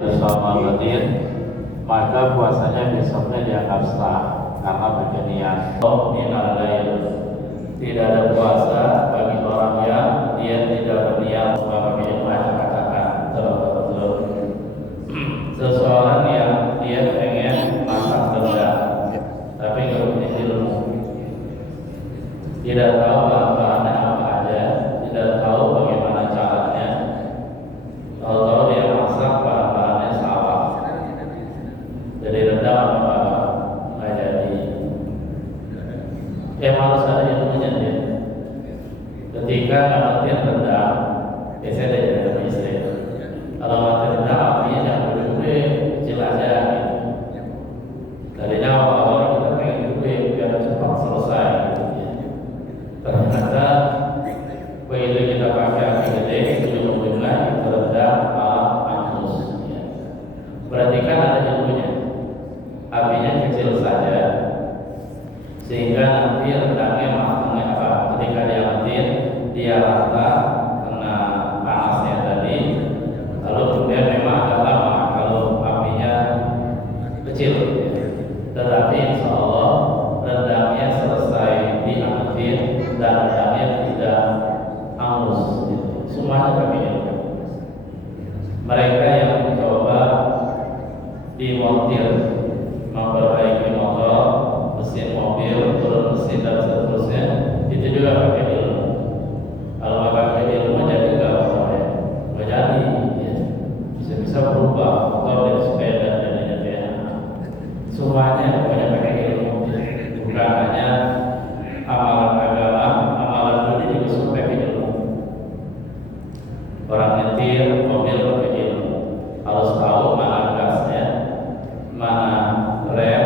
Ramadan, maka puasanya besoknya dianggap sah karena pakai niat. Minal lail, tidak ada puasa bagi orang yang dia tidak berniat. Maka katakan betul. Seseorang yang dia pengen masak rendang, tapi nggak punya ilmu, tidak tahu bahan-bahannya apa aja, tidak tahu bagaimana caranya, tahu-tahu dia masak bahan-bahannya salah, jadi rendang apa nggak jadi. Harus ada ilmunya dia. Ketika ngertiin rendang, biasanya dia jadi istri. Kalau ngertiin rendang, apinya jangan gede-gede, kecil aja gitu. Tadinya awal-awal kita pengen gede biar cepat selesai gitu ya. Ternyata begitu kita pakai api gede, ujung-ujungnya itu rendang malah angus ya. Berarti kan ada ilmunya. Apinya kecil saja sehingga nanti rendangnya matangnya apa? Ketika dia ngetin, dia rata kena panasnya tadi. Lalu kemudian memang agak lama kalau apinya kecil, tetapi insya Allah rendangnya selesai diangkatin dan rendangnya tidak hangus. Semuanya kami ilmu. Mereka yang mencoba dimontir, memperbaiki motor, mesin mobil, turun mesin dan seterusnya, itu juga pakai ilmu. Kalau nggak pakai ilmu jadi nggak jadi, ya. Bisa berubah motor dari sepeda jadi semuanya pokoknya pakai ilmu, bukan hanya amalan agama, amalan dunia juga semua pakai ilmu. Orang nyetir mobil pakai ilmu, harus tahu mana gasnya, mana rem,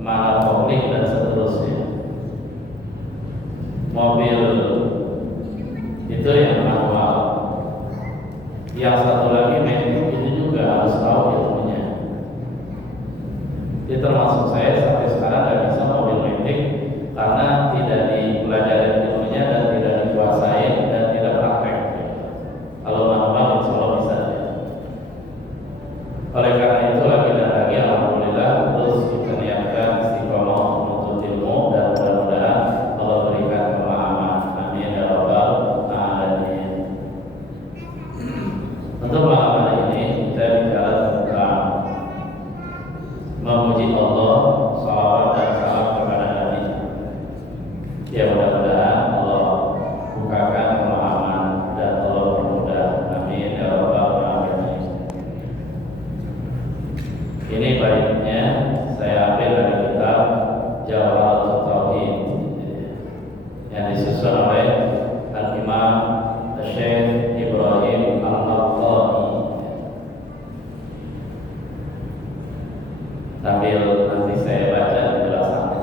mana kopling dan seterusnya. Mobil itu yang manual. Yang satu lagi metik itu juga harus tahu ilmunya. Itu termasuk saya sampai sekarang tidak bisa mobil metik karena tidak dipelajari ilmunya dan tidak dikuasai dan tidak praktek. Kalau manual insya Allah bisa. Oleh karena itu lagi dan lagi alhamdulillah terus kita niatkan istiqomah menuntut ilmu dan mudah-mudahan Allah berikan pemahaman. Amin ya rabbal alamin. Untuk malam hari ini kita bicara tentang memuji Allah, salawat dan salam kepada Nabi. Ya mudah-mudahan Allah bukakan pemahaman dan Allah permudah. Amin ya rabbal alamin. Ini baiknya saya ambil dari kitab Jawaharatul Tauhid yang disusun oleh Al-Imam Syekh Ibrahim Al-Qahtani. Sambil nanti saya baca penjelasannya.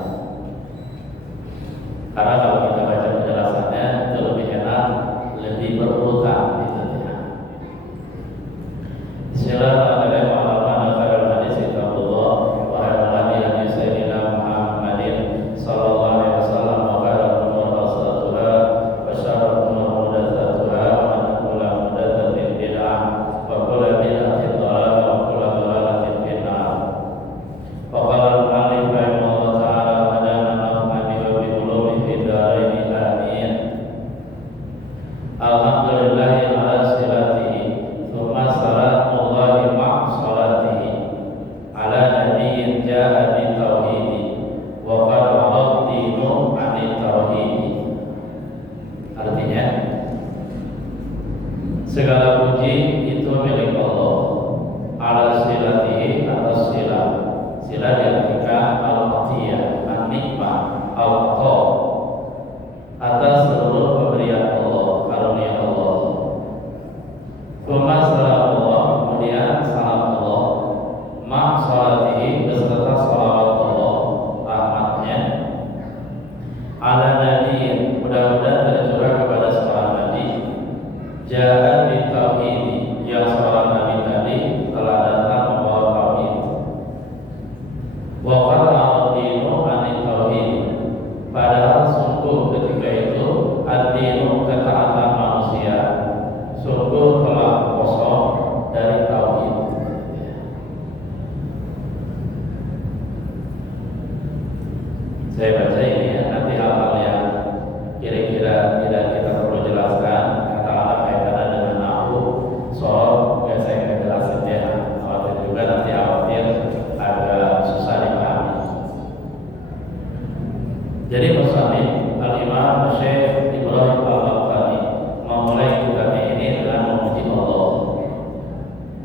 Karena kalau kita baca penjelasannya itu lebih enak, lebih berurutan gitu ya. Bismillahirrahmanirrahim. Segala puji itu milik Allah. Ala silatihi atas sila. Sila diartikan al-atiyah, an-nikmah, al-ata. Atas seluruh pemberian Allah, karunia Allah. Kuma salam Allah, kemudian salam Allah. Ma salatihi beserta salawat Allah, rahmatnya. Ala nabiyin, mudah-mudahan tercurah kepada seorang nabi. Jahat di tauhid, yang seorang nabi tadi telah datang membawa tauhid. Wa qala al-dinu an tauhid, pada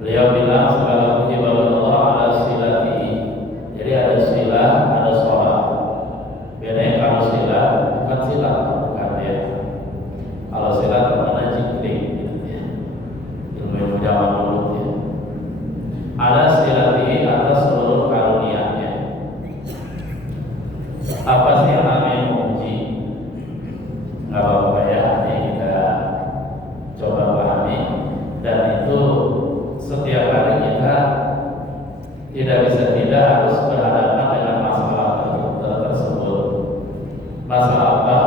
Beliau bilang segala puji bagi Allah ala silati. Jadi ada silah, ada sholat. Bedanya kalau silah bukan silat, bukan ya. Kalau silat namanya jikring, gitu ya. Ilmu zaman dulu ya. Ada silati atas seluruh karunia-Nya. Apa sih yang namanya memuji? Nggak apa-apa ya, ini kita coba pahami. Dan itu setiap hari kita tidak bisa tidak harus berhadapan dengan masalah tersebut. Masalah apa?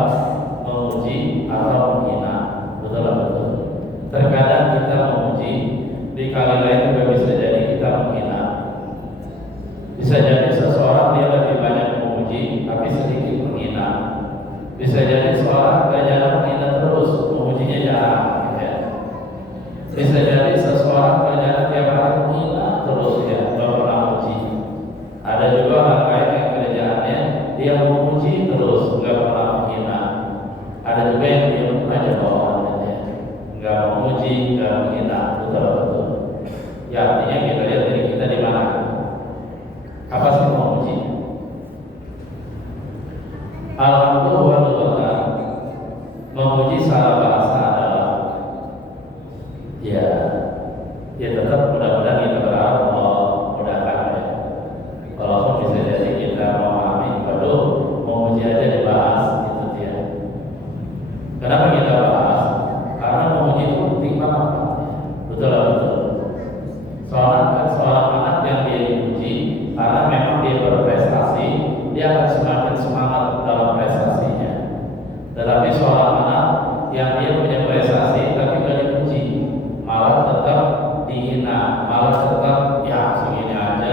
Memuji atau menghina. Betul-betul. Terkadang kita memuji, di kali lain juga bisa jadi kita menghina. Bisa jadi seseorang dia lebih banyak memuji tapi sedikit menghina. Bisa jadi seorang jarang menghina terus, memujinya jarang ya. Bisa jadi seseorang kerjaan tiap hari menghina terus ya, tidak pernah memuji. Ada juga orang lain yang kerjaannya dia memuji terus, nggak pernah menghina. Ada juga yang diam aja bawaannya, nggak memuji, nggak menghina, betul-betul. Ya artinya kita lihat diri kita di mana. Apa sih memuji? Alhamdulillah, memuji secara bahasa adalah ya tetap mudah-mudahan kita berharap Allah mudahkan ya. Walaupun bisa jadi kita memahami perlu memuji aja dibahas itu dia. Kenapa kita bahas? Karena memuji itu penting banget. Betul. Seorang anak yang dia dipuji karena memang dia berprestasi, dia akan semakin semangat dalam prestasinya. Tetapi seorang anak yang dia punya prestasi tapi tidak dipuji, malah tetap dihina, malah tetap ya segini aja.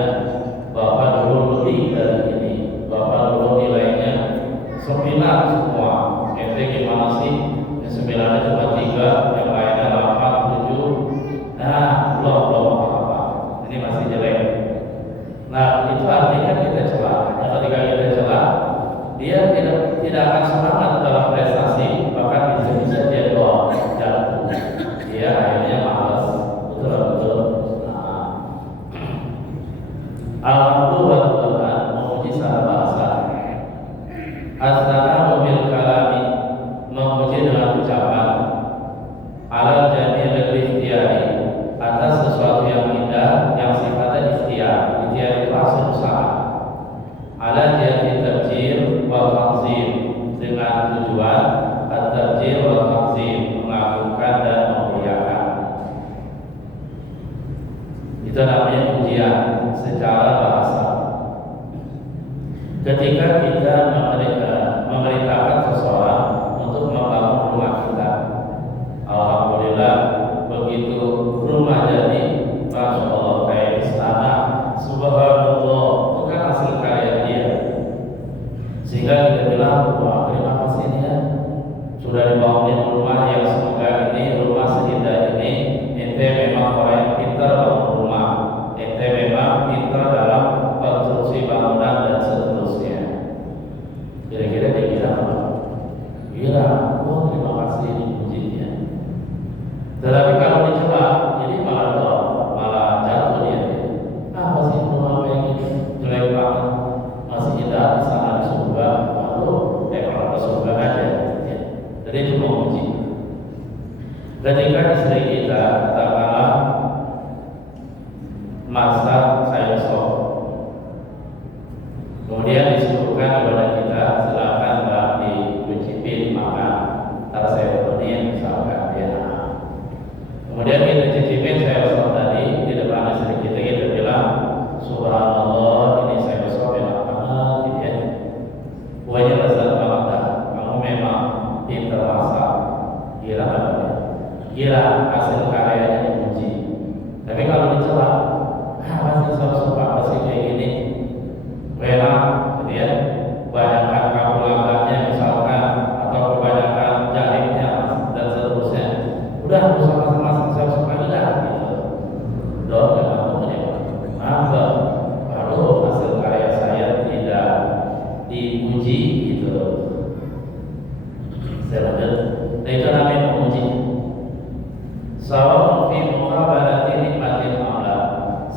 Bapak dulu lebih dari ini, bapak dulu nilainya 9 semua. Ente gimana sih? Yang 9 cuma 3, yang lainnya 8, 7. Nah, belum apa-apa. Ini masih jelek. Nah, itu artinya kita celah. Ketika kita celah, dia tidak akan semangat dalam prestasi, bahkan bisa dia doang jatuh. Dia akhirnya malas. Betul. Alhamdulillah, memuji secara bahasa. As-sana'u bil kalami, memuji dengan ucapan. Ala jamil ikhtiyari, atas sesuatu yang indah yang sifatnya ikhtiar. Ikhtiar itu hasil usaha. Ala jati tabjir wa ta'zim, dengan tujuan at-tabjir wa ta'zim, mengagungkan dan memuliakan. Itu namanya pujian secara bahasa. Ketika kita memerintahkan seseorang untuk membangun rumah kita, alhamdulillah begitu rumah jadi, masya Allah kayak istana, subhanallah, itu kan hasil karya dia. Sehingga kita bilang, wah terima kasih ya, sudah dibangunin rumah yang semoga ini, rumah seindah ini. Ente memang orang yang pintar bangun rumah, ente memang pintar dalam konstruksi bangunan dan seterusnya. Kira-kira dia kira apa? Gila, oh terima kasih dipujinya. Tetapi kalau dicoba, jadi malah jatuh dia. Apa sih rumah kayak gini? Jelek banget, masih indah di sana di surga, lalu kalau ke surga aja. Jadi itu memuji. Ketika istri kita katakanlah masak sayur sop, kemudian disuruhkan kepada kita, silakan Mbak dicicipin makan, ntar saya pesenin misalkan ya. Kemudian kita cicipin sayur sop tadi di depan istri kita bilang, subhanallah ini sayur sop enak banget gitu ya. Kuahnya lezat banget dah. Kamu memang pintar masak. Gila kan? Gila, hasil karyanya dipuji. Tapi kalau dicela, masih sop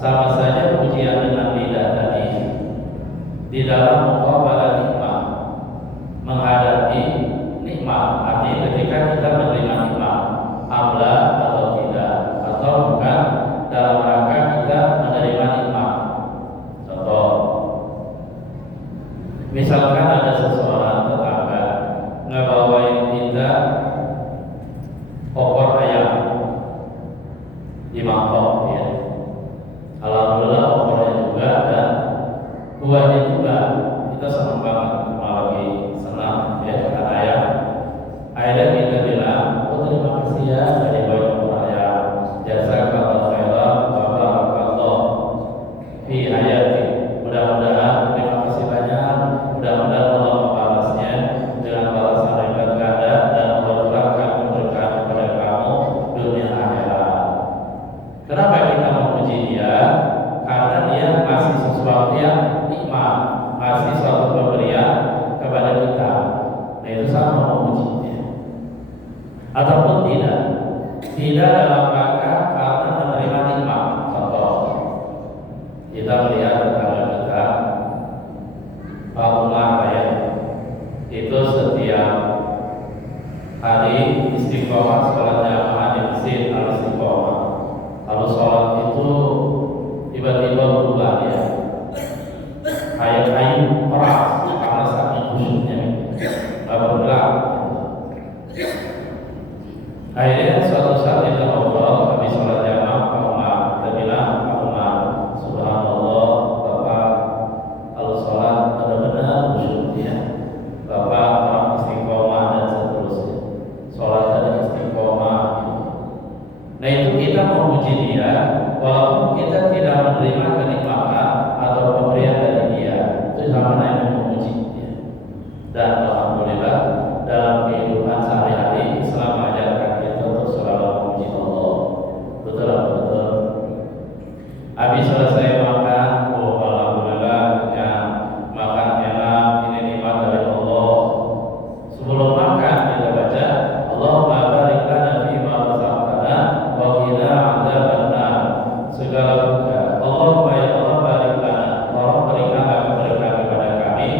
sama saja pujian dengan lidah tadi di dalam muqabalah nikmat, menghadapi nikmat. Artinya ketika kita menerima nikmat, amla atau tidak, atau bukan dalam rangka kita menerima nikmat. Contoh, misalkan ada seseorang tetangga ngebawain kita opor ayam di mangkok, ya. Alhamdulillah opornya juga dan buahnya juga, kita senang banget, lagi senang ya makan ayam. Akhirnya kita bilang, oh terima kasih ya dari bawain opor ayam, jazakallahu khairan wa barakallahu fi hayati. Mudah-mudahan, terima kasih banyak, mudah-mudahan Allah membalasnya dengan balasan yang berganda dan Allah curahkan keberkahan kepada kamu dunia akhirat. Kenapa kita memuji dia? Karena dia masih sesuatu yang nikmat, masih suatu pemberian kepada kita. Nah itu sama memujinya. Ataupun tidak dalam rangka karena menerima nikmat. Contoh, kita melihat tetangga kita, Pak Umar ya, itu setiap hari istiqomah sholat jamaah di masjid Al-Istiqomah. Kalau sholat itu tiba-tiba berubah ya, kayak kayu keras karena saking khusyuknya, nggak bergerak. Akhirnya suatu saat kita ngobrol habis sholat jamaah, Pak Umar, kita bilang, Pak Umar, subhanallah, Bapak kalau sholat benar-benar khusyuk ya, Bapak orang istiqomah dan seterusnya, sholat dan istiqomah. Nah itu kita memuji dia, walaupun kita tidak menerima kenikmatan atau pemberian dari dia, itu sama dengan memuji dia. Dan alhamdulillah dalam kehidupan sehari-hari Islam mengajarkan kita untuk selalu memuji Allah. Betul betul. Habis selesai makan, oh alhamdulillah kenyang, makan enak, ini nikmat dari Allah. Sebelum makan kita baca, Allahumma barik lana fima razaqtana wa qina adzabannar. Segala berkah, Allahumma ya Allah barik lana, tolong berikanlah keberkahan kepada kami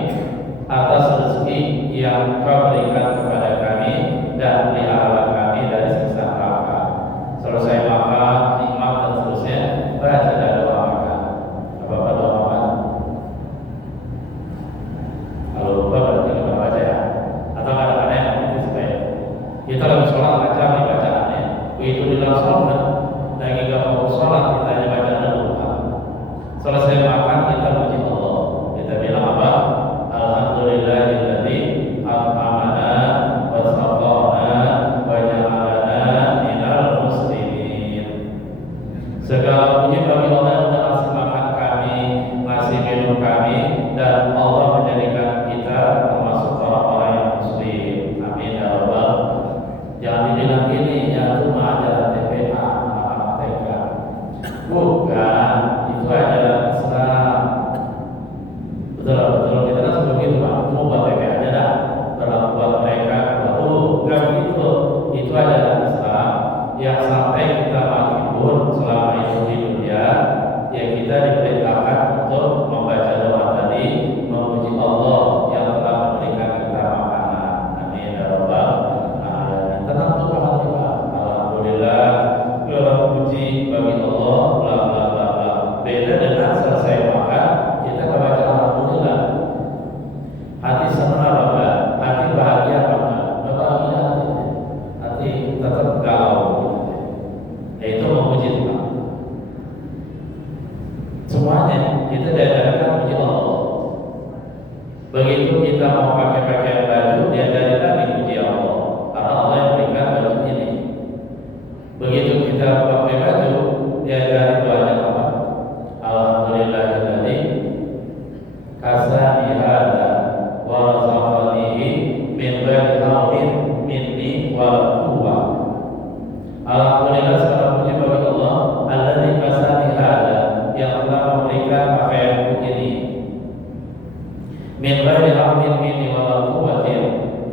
atas rezeki yang Kau berikan kepada kami dan peliharalah kami dari siksa neraka. Selesai makan, nikmat dan seterusnya, baca dan doa makan. Apa doa makan? Kalau lupa berarti kita baca ya. Atau kadang-kadang yang itu supaya kita lagi sholat baca nih bacaannya. Begitu di dalam sholat, lagi gak mau sholat kita hanya bacaannya lupa. Selesai makan kita puji Allah. Kita bilang apa? Alhamdulillahilladzi at'amana wa saqana wa ja'alana minal muslimin. Segala puji bagi Allah yang telah ngasih makan kami, ngasih minum kami, dan Allah menjadikan kita termasuk orang-orang yang muslim. Amin ya rabbal. Jangan dibilang gini, ya itu mah ajaran TPA, anak TK. Bukan, itu ajaran Islam. Betul, kita kan sebelum itu Pak, mau buat TPA aja dah, berlaku buat mereka. Bukan gitu, itu ajaran Islam yang sampai kita mati pun selama itu di dunia, ya kita diperintahkan untuk membaca doa tadi, memuji Allah yang telah memberikan kita makanan. Amin ya rabbal alamin. Tenang tuh hati Pak. Alhamdulillah, segala puji bagi Allah, bla bla bla bla. Beda dengan selesai makan kita baca alhamdulillah. Hati senang apa enggak? Hati bahagia apa enggak? Bahagia hati tetap galau gitu. Itu memuji Tuhan. Semuanya kita diajarkan puji Allah. Begitu kita mau pakai pakaian baju, diajarkan puji Allah. Karena Allah yang berikan baju ini. Begitu kita pakai baju, diajarkan doanya apa? Alhamdulillahilladzi kasani hada wa razaqanihi min ghairi haulin minni wa quwwah. Alhamdulillah segala puji bagi Allah alladzi kasani hada, yang telah memberikan pakaianku ini min ghairi haulin minni wa quwwatin,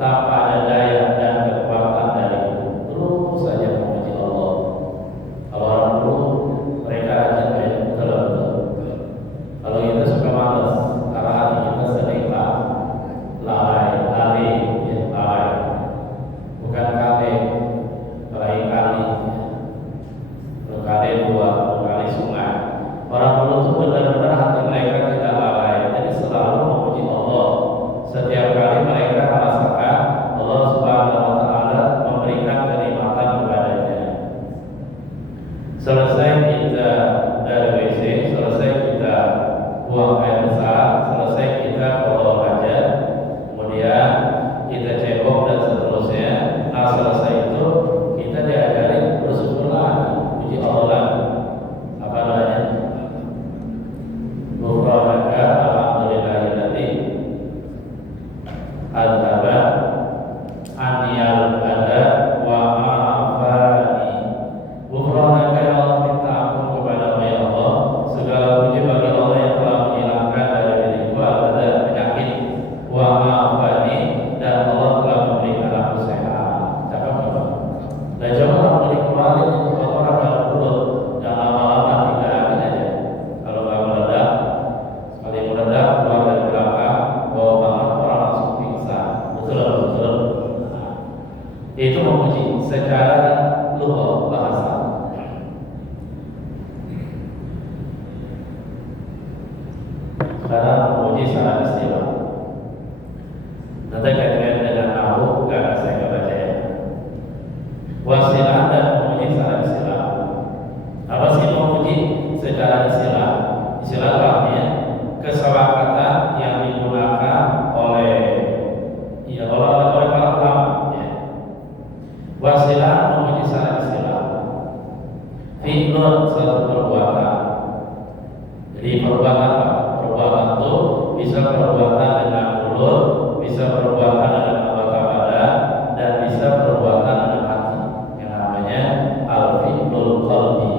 tanpa ada daya dan kekuatan dariku. Terus saja memuji Allah. Kalau orang dulu mereka rajin kayak betul Karena memuji secara istilah. Nanti kaitan dengan nahu gak saya baca ya. Wasilah dan memuji secara istilah. Apa sih memuji secara istilah? Istilah itu artinya kesepakatan yang digunakan oleh para ulama. Ya. Wasilah memuji secara istilah. Fi'lun satu perbuatan. Jadi perbuatan apa? Perbuatan itu bisa perbuatan dengan mulut, bisa perbuatan dengan anggota badan, dan bisa perbuatan dengan hati. Yang namanya al-fi'lul qalbi.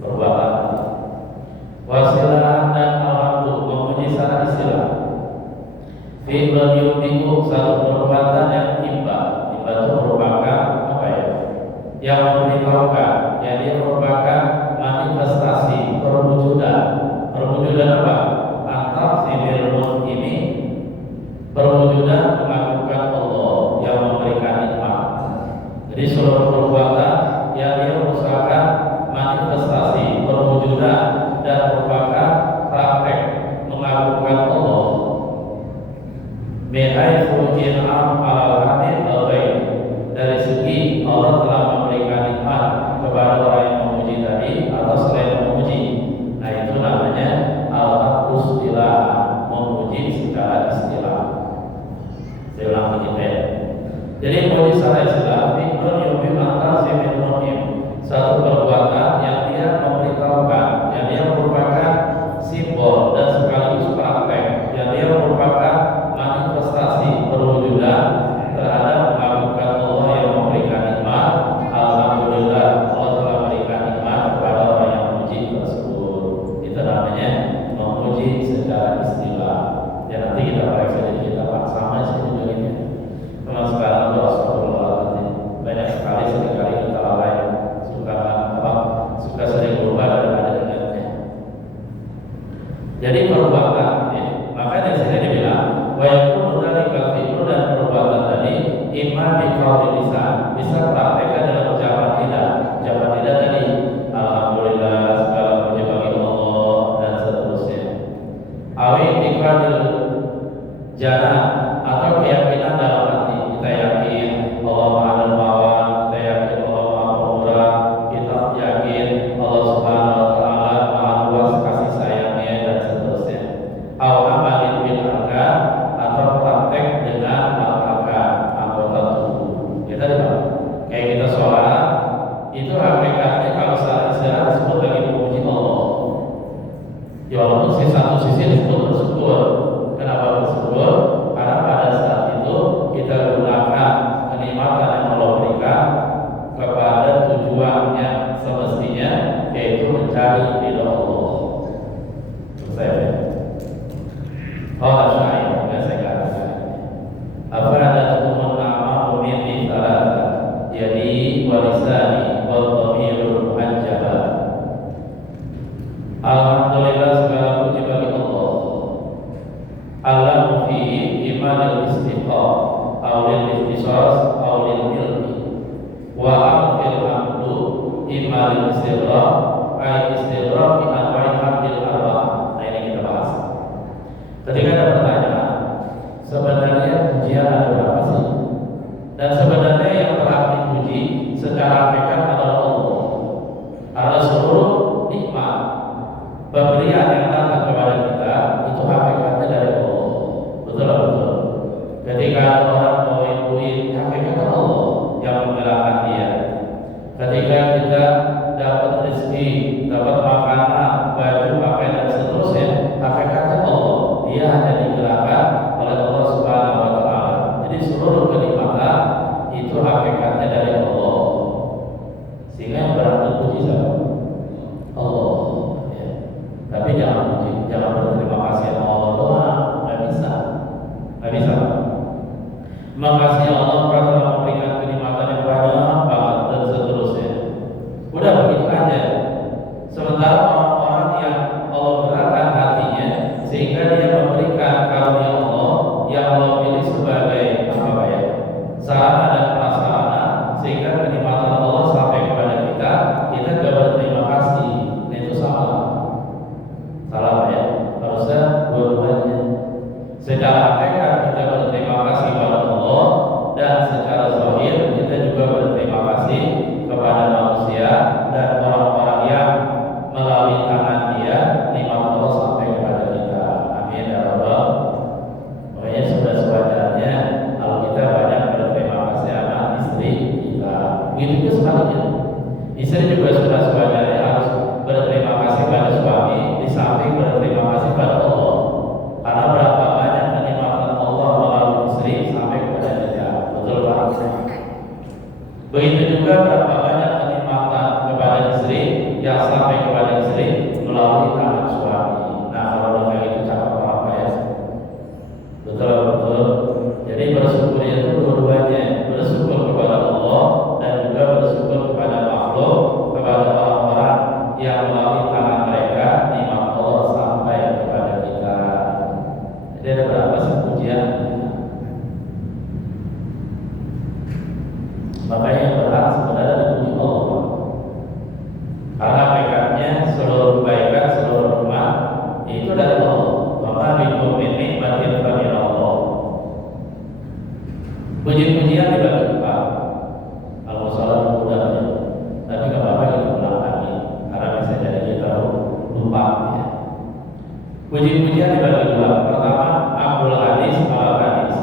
Perbuatan. Wasilah dan alhamdulillah memuji secara istilah. Fi'lun yubiku satu perbuatan yang imba. Imba itu merupakan apa ya? Yang memberitahukan, jadi merupakan manifestasi perwujudan. Perwujudan apa? Antar sibil mulk ini perwujudan mengakukan Allah yang memberikan nikmat. Jadi seluruh perbuatan yang dia merupakan manifestasi perwujudan dan merupakan praktek mengakukan Allah. Minhaifu in'am alal hamid al-ghaib. Dari segi Allah telah memberikan nikmat kepada orang yang memuji tadi atau selain memuji. Nah itu namanya al-haqus istilah, memuji secara istilah. Saya ulang lagi ya. Jadi memuji secara istilah fi'lun yubim antar sibil muhim, satu perbuatan yang dia memberitahukan, yang dia merupakan simbol dan sekaligus praktek, yang dia merupakan manifestasi perwujudan terhadap mengakukan Allah yang memberikan nikmat. Alhamdulillah Allah telah memberikan nikmat kepada orang yang memuji tersebut. Itu namanya memuji secara istilah. Dan nanti kita periksa diri kita Pak, sama sih juga ini. Memang sekarang itu astagfirullahaladzim, banyak sekali seringkali kita lalai, suka sering berubah daripada dengannya. Jadi perbuatan ya. Maka di sini dibilang wa yakunu dzalika fi'lu, dan perbuatan tadi imma bi qauli lisan, bisa praktekkan dalam ucapan lidah. Ucapan lidah tadi alhamdulillah, segala puji bagi Allah dan seterusnya. Awi tiqadil jana, atau keyakinan dalam hati. Kita yakin Allah Maha Dermawan, kita yakin Allah Maha Pemurah, kita yakin Allah Subhanahu wa taala Maha luas kasih sayangnya dan seterusnya. Aw amalin bil arkan, atau praktek dengan al-arkan, anggota tubuh. Kita lihat kayak kita sholat itu hakikatnya kalau secara disebut lagi memuji Allah. Ya walaupun satu sisi disebut bersyukur. Kenapa bersyukur? Karena pada saat itu kita gunakan kenikmatan yang Allah berikan kepada tujuan yang semestinya, yaitu mencari ridha Allah. Selesai. Allah Subhanahu wa taala apa ada tujuan nama pemimpin talata, jadi walisani wal dhamirul muhajjaba. Alhamdulillah, segala puji bagi Allah. Alam fi imanil istiqam awlil istisas awlil milki wa amfil hamdu imanil istirah ay istirah fi anwa'i hamdil arba'ah. Nah ini kita bahas. Ketika ada pertanyaan, sebenarnya pujian ada berapa sih? Dan sebenarnya yang berhak dipuji secara hakikat adalah Allah. Ada seluruh nikmat pemberian yang datang kepada kita itu hakikatnya dari Allah. Betul. Ketika ada orang bawain duit, hakikatnya Allah yang menggerakkan dia. Ketika kita dapat rezeki, dapat makanan, baju, pakaian dan seterusnya, hakikatnya Allah. Dia hanya digerakkan oleh Allah Subhanahu wa taala. Jadi seluruh kenikmatan itu hakikatnya dari Allah. Sehingga yang berhak dipuji siapa? Allah. Ya. Tapi jangan berterima kasih sama Allah doang, nggak bisa. Makasih Allah telah memberikan kenikmatan yang banyak banget dan seterusnya. Udah begitu aja. Sementara orang-orang yang Allah gerakkan hatinya sehingga dia memberikan karunia Allah yang Allah pilih sebagai apa ya? Sarana dan prasarana sehingga kenikmatan Allah sampai kepada kita gak berterima kasih. Nah, itu salah ya. melalui tangan dia nikmat Allah sampai kepada kita. Amin ya rabbal. Makanya sudah sewajarnya kalau kita banyak berterima kasih sama istri kita. Begitu juga sebaliknya. Istri juga sudah sewajarnya harus berterima kasih pada suami di samping berterima kasih pada Allah. Karena berapa banyak kenikmatan Allah melalui istri sampai kepada dia. Betul Pak? Begitu juga berapa banyak kenikmatan kepada istri yang sampai kepada istri melalui tangan suami. Nah kalau udah kayak gitu cakap apa ya? Betul. Jadi bersyukurnya itu dua-duanya, bersyukur kepada Allah dan juga bersyukur kepada makhluk, kepada orang-orang yang melalui tangan mereka nikmat Allah sampai kepada kita. Jadi ada berapa sih pujian? Makanya yang berhak sebenarnya dipuji Allah. Karena hakikatnya seluruh kebaikan, seluruh rahmat itu dari Allah. Maka bikum min nikmatin fa min Allah. Puji-pujian dibagi empat. Kalau salah mudah ya. Tapi nggak apa-apa kita ulang lagi. Karena bisa jadi kita lupa ya. Puji-pujian dibagi dua. Pertama Abdul Hadis al Hadis.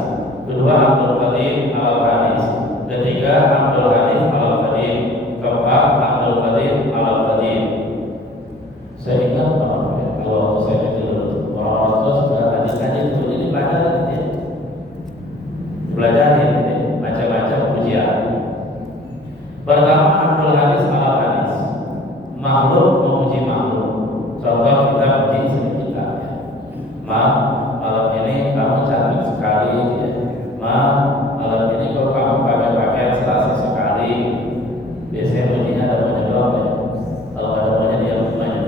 Kedua Abdul Qadim al Hadis. Ketiga Abdul Hadis al Qadim. Keempat Abdul Qadim al Qadim. Saya ingat kalau saya kecil orang-orang tua sudah hadis-hadis itu jadi pelajaran ya. Belajarin macam-macam pujian. Pertama Abdul Hadis al Hadis. Makhluk memuji makhluk. Contoh kita puji istri kita. Ma, malam ini kamu cantik sekali ya. Ma, malam ini kok kamu pakai pakaian serasi sekali. Biasanya pujinya ada banyak doang ya. Kalau ada banyak dia banyak.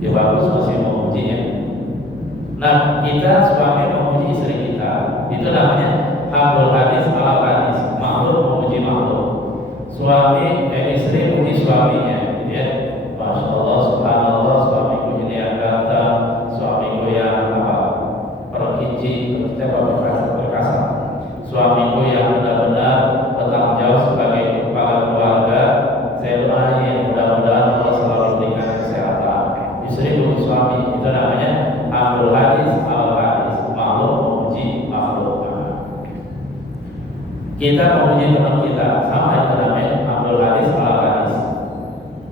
Ya bagus masih memuji ya. Nah kita suami memuji istri kita. Itu namanya Abdul Hadis al Hadis. Makhluk memuji makhluk. Suami istri memuji suaminya ya. Masya Allah, subhanallah, suamiku ini yang ganteng, suamiku yang perkinci, kita berkasa. Suamiku yang benar-benar bertanggung jawab sebagai kepala keluarga. Saya doain mudah-mudahan Allah selalu berikan kesehatan. Istri memuji suami itu namanya Abdul Hadis al Hadis. Makhluk memuji makhluk. Kita memuji teman kita sama itu namanya Abdul Hadis al Hadis.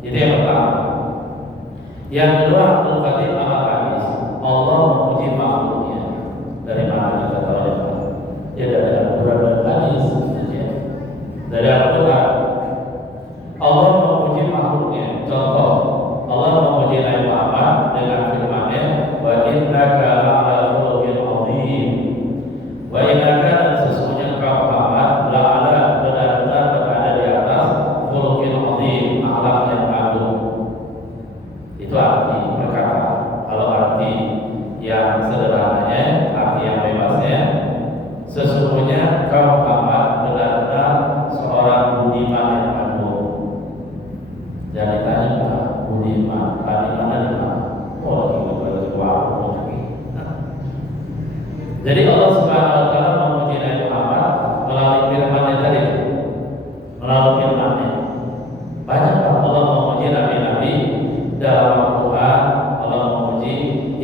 Itu yang pertama. Yang kedua Abdul Qadim al Hadis. Allah memuji makhluknya. Dari mana kita tahu ya? Ya dari Al-Quran dan Hadis. Ya. Dari Al-Quran. Allah memuji makhluknya. Contoh, Allah memuji Nabi Muhammad dengan firman-Nya, wa innaka la'ala khuluqin 'azim. Wa innaka dan sesungguhnya engkau Muhammad la'ala benar-benar berada di atas khuluqin 'azim, akhlak yang agung. Itu arti perkata. Kalau arti yang sederhananya, arti yang bebasnya, sesungguhnya engkau Muhammad benar-benar seorang budiman yang agung. Jangan ditanya Pak, budiman, tadi mana di mana? Oh, lagi keluar. Jadi Allah Subhanahu Wa Taala memuji Nabi Muhammad melalui firman-Nya tadi, melalui firman-Nya. Banyak Allah memuji nabi-nabi dalam Al-Quran. Allah memuji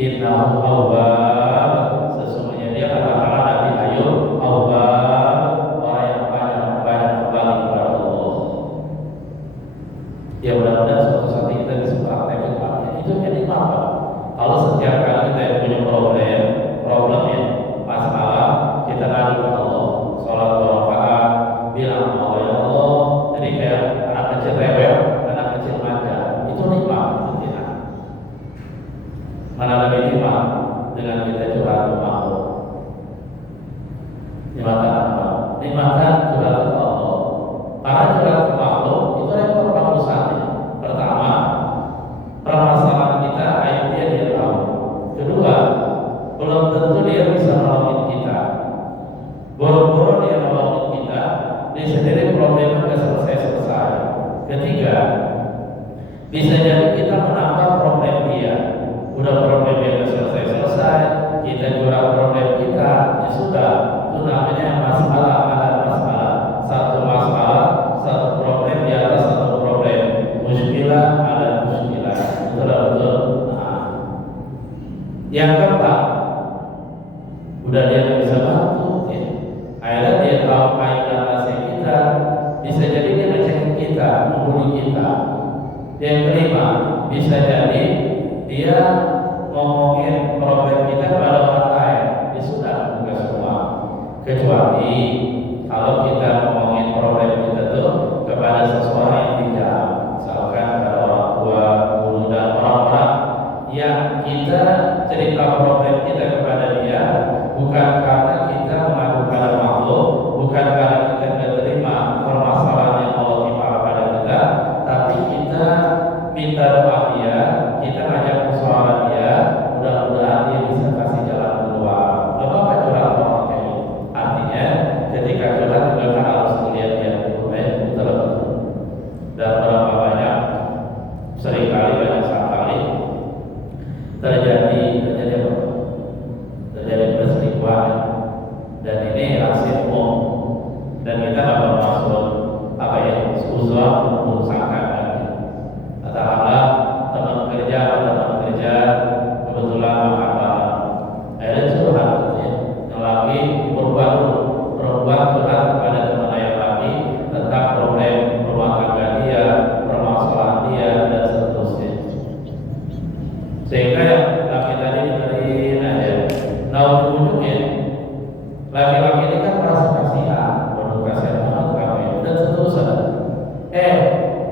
Innahu Awwab. Sesungguhnya dia kata-kata Nabi Ayub Awwab, orang yang banyak kembali kepada Allah. Ya mudah-mudahan suatu saat kita bisa praktekkan Pak. Itu jadi apa? Kalau setiap kali kita punya problem ya, masalah, kita ngadu ke Allah. Sholat 2 rakaat, bilang Allah ya Allah. Jadi kayak anak kecil rewel, anak kecil manja. Itu nikmat, itu tidak. Mana lebih nikmat dengan kita curhat ke Allah. Nikmatan apa? Nikmatan curhat ke Allah. Karena curhat ke makhluk itu ada beberapa urusannya. Pertama, permasalahan kita aibnya dia tahu. Kedua, belum tentu dia bisa nolongin kita. Boro-boro dia nolongin kita, dia sendiri problemnya nggak selesai-selesai. Ketiga, bisa jadi kita menambah problem dia. Udah problem dia nggak selesai-selesai, kita curhat problem kita, ya sudah. Itu namanya masalah ada masalah. Satu masalah, satu problem di atas satu problem. Muskilah Yang keempat, udah dia nggak bisa bantu, ya. Akhirnya dia tahu aib dan rahasia kita, bisa jadi dia ngecekin kita, menghubungi kita. Yang kelima, bisa jadi dia ngomongin problem kita pada orang lain. Dia sudah buka semua. Kecuali kalau kita ngomongin problem kita tuh kepada seseorang yang tidak, misalkan pada orang tua, guru dan orang-orang yang kita cerita problem kita kepada dia bukan karena kita mengadu pada makhluk, bukan karena kita tidak terima permasalahan yang Allah timpa pada kita, tapi kita minta doa dia, kita ngajak musyawarah dia, mudah-mudahan dia bisa kasih jalan keluar. Apa curhat orang kayak gitu? Artinya ketika curhat juga kan harus melihat dia betul-betul. Dan berapa banyak, seringkali banyak sekali terjadi apa? Terjadi perselingkuhan, dan ini rahasia umum, dan kita nggak bermaksud apa ya, suzon menyangkakan. Katakanlah teman kerja atau teman kerja kebetulan makan bareng, akhirnya curhat gitu ya, yang laki perempuan curhat kepada teman yang laki tentang problem rumah tangga dia, permasalahan dia dan seterusnya, sehingga yang laki tadi dengerin aja. Nah ujung-ujungnya laki-laki ini kan merasa kasihan, waduh kasihan banget kamu, dan seterusnya.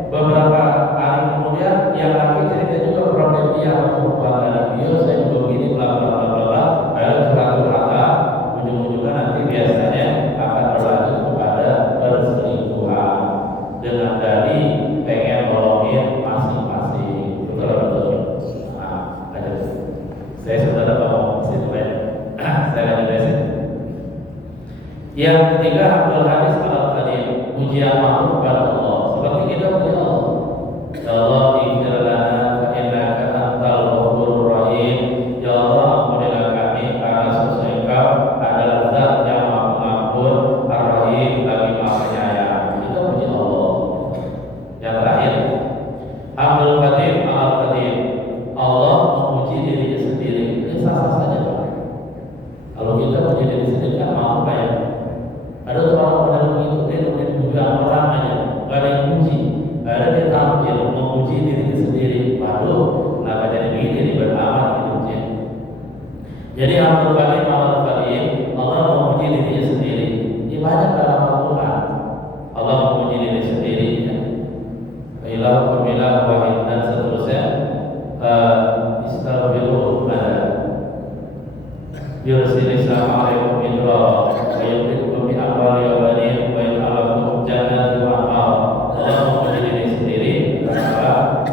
Beberapa hari kemudian yang laki cerita juga problem dia sama perempuan tadi, dia saya juga begini bla bla bla bla, akhirnya curhat-curhatan, ujung-ujungnya nanti biasanya akan berlanjut kepada perselingkuhan dengan dari pengen nolongin masing-masing. Betul. Nah, aja. Saya sudah ngomong situ ya. Saya lanjut dari sini. Yang ketiga, Abdul Hadis al-Qadim, pujian makhluk kepada Allah. Seperti kita puji Allah. Ya Allah, ighfir lana fa innaka antal ghafurur rahim. Ya Allah, ampunilah kami karena sesungguhnya Engkau adalah Zat yang Maha Pengampun, Ar-Rahim, lagi Maha Penyayang. Kita puji Allah. Yang terakhir, Abdul Qadim al-Qadim, Allah memuji dirinya sendiri. Ini sah-sah saja, Pak. Kalau kita puji diri sendiri kan mau kayak ada orang pada begitu, dia nulis pujian orang aja, gak ada yang puji. Ada dia tampil memuji dirinya sendiri. Waduh, kenapa jadi begini, ribet amat hidupnya. Jadi Abdul Qadim al-Qadim, Allah memuji dirinya sendiri. Ini banyak dalam Al-Quran. Allah memuji diri sendiri. Ilahu ilah wahid dan seterusnya. Istaghfiruh yursilis alaikum idra wa yumdidukum bi amwali wa banin wa yaj'alakum jannatin wa anhar. Allah memuji diri sendiri karena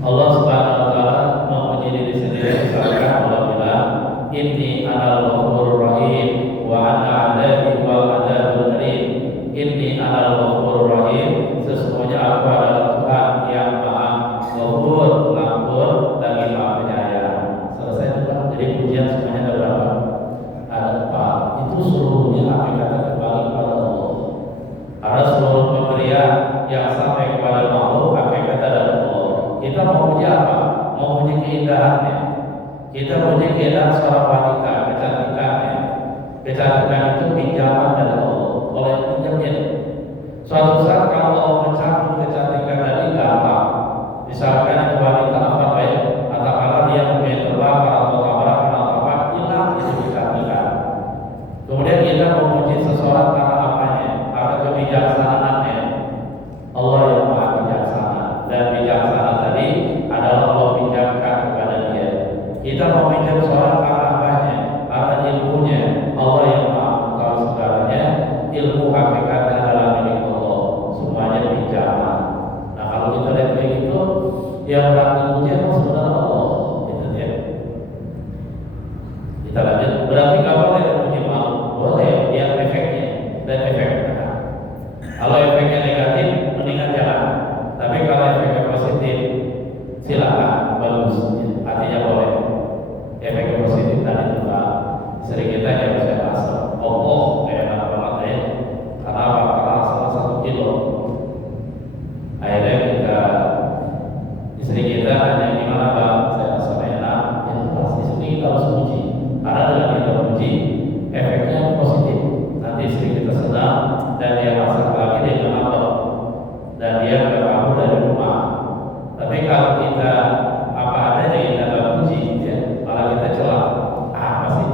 Allah Subhanahu wa taala memuji diri sendiri, misalkan Allah bilang inni anal ghafurur rahim wa ana adabi wal adabul alim. Inni anal ghafurur rahim, sesungguhnya aku adalah Tuhan yang Maha Ghafur, Pengampun, dan Maha Penyayang. Selesai sudah. Jadi pujian semuanya ada berapa? Ada 4. Itu seluruhnya hakikatnya kembali kepada Allah. Karena seluruh pemberian yang sampai kepada makhluk hakikatnya adalah Allah. Kita mau puji apa? Mau puji keindahannya. Kita puji keindahan seorang wanita, kecantikannya. Kecantikan itu pinjaman dari Allah. Oleh pinjamnya. Suatu saat kalau Allah mencabut kecantikan tadi gampang. Misalkan itu wanita apa baik, katakanlah dia mungkin terbakar atau tabrak apa hilang itu kecantikan. Kemudian kita memuji seseorang karena apanya? Karena kebijaksanaannya. Allah yang Maha Bijaksana, dan bijaksana tadi adalah Allah pinjamkan kepada dia. Kita mau pinjam seorang karena apanya? Karena ilmunya. Allah yang Maha mengetahui segalanya. Ilmu hakikatnya adalah milik Allah. Semuanya pinjaman. Nah kalau kita lihat kayak gitu, yang berhak dipuji emang sebenarnya Allah. Gitu ya. Kita lanjut. Berarti nggak boleh memuji makhluk. Boleh, lihat efeknya dan efeknya. Kalau efeknya negatif, mendingan jangan. Tapi kalau efeknya positif, silakan, bagus. Artinya boleh. Efeknya positif tadi juga sering kita yang bisa masuk. Oh, kayak enak banget ya. Karena apa? Karena salah 1 kilo. Akhirnya kita istri kita hanya kalau kita apa adanya kita nggak puji, ya, malah kita celah. Apa sih?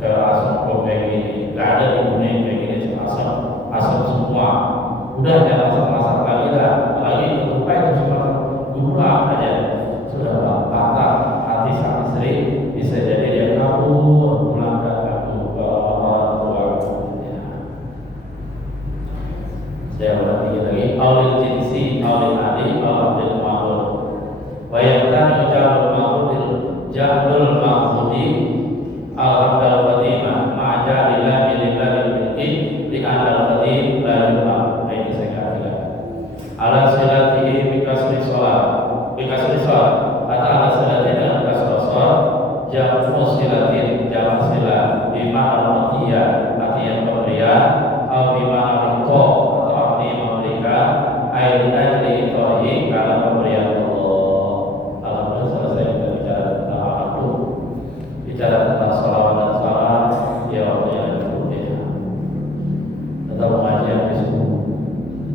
Saya asam kok kayak gini, nggak ada di dunia yang kayak gini, asam, asam semua. Udah jangan masak-masak lagi lah, lagi lupa itu cuma gula aja. Sudah patah hati sang istri, bisa jadi dia kabur melanggar aku ke orang tua. Ya. Saya ulangi lagi, aulil jinsi, aulil adi, aulil mahmud. Bayangkan ucapul mahmudil jahlul mahmudi al-abdal qadimah ma'aja'illah bilillah bilbilki li'adal qadim la yu'am. Ini saya katakan ala silatihi bikasri sholat, bikasri sholat atau ala silatihi dengan kasri sholat, jamu silatin, jamu silat bima al-matiyah, artinya pemberian, atau bima al-ito, atau arti memberikan, ayat ajli itohi, karena pemberian Allah. Alhamdulillah selesai kita bicara tentang waktu, bicara tentang sholawat dan salam, ya waktu yang cukup ya. Atau pengajian besok,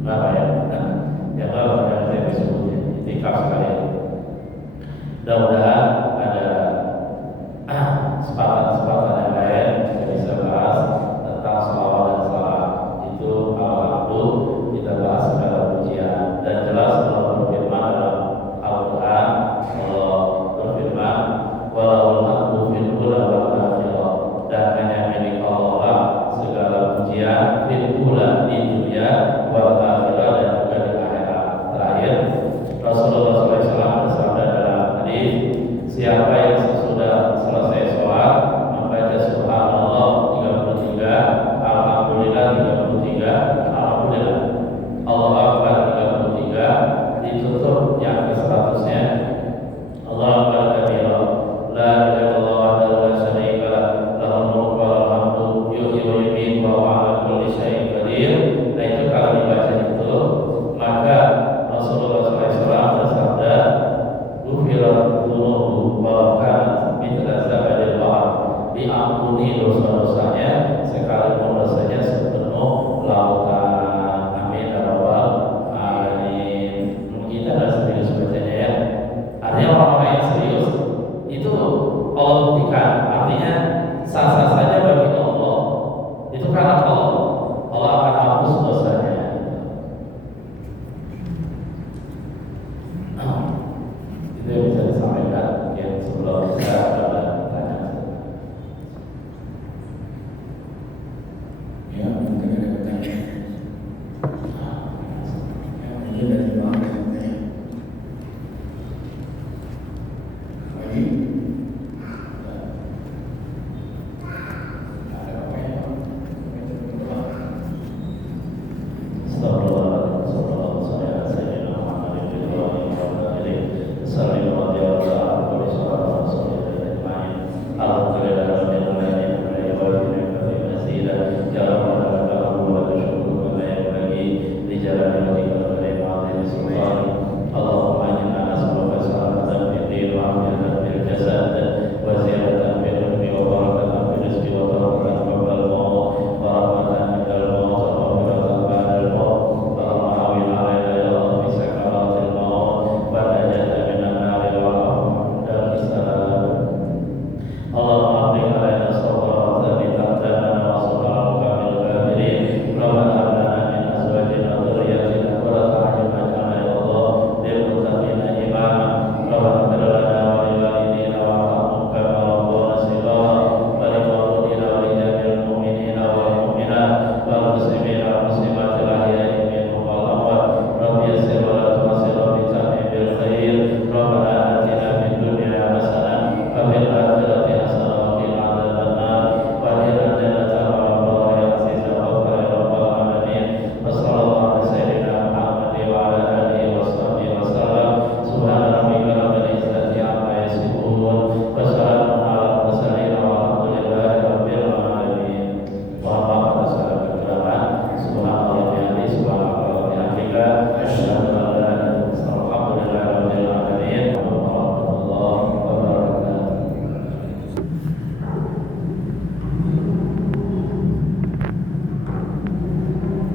berapa ya? Ya kalau ada besoknya, itikaf sekali. Mudah-mudahan ada kesempatan yang lain kita bisa bahas tentang sholawat dan salam. Itu al-abdu kita bahas secara pujian, dan jelas Allah berfirman dalam Al-Quran. Allah berfirman walahul hamdu fil ula wal akhirah, dan hanya milik Allah segala pujian fil ula, di dunia, wal akhirah, dan juga di akhirat. Terakhir Rasulullah SAW bersabda dalam hadis, siapa yang sesudah selesai sholat membaca subhanallah 33, alhamdulillah 33, alhamdulillah, Allahu Akbar 33, ditutup yang ke-100-nya, Allahu Akbar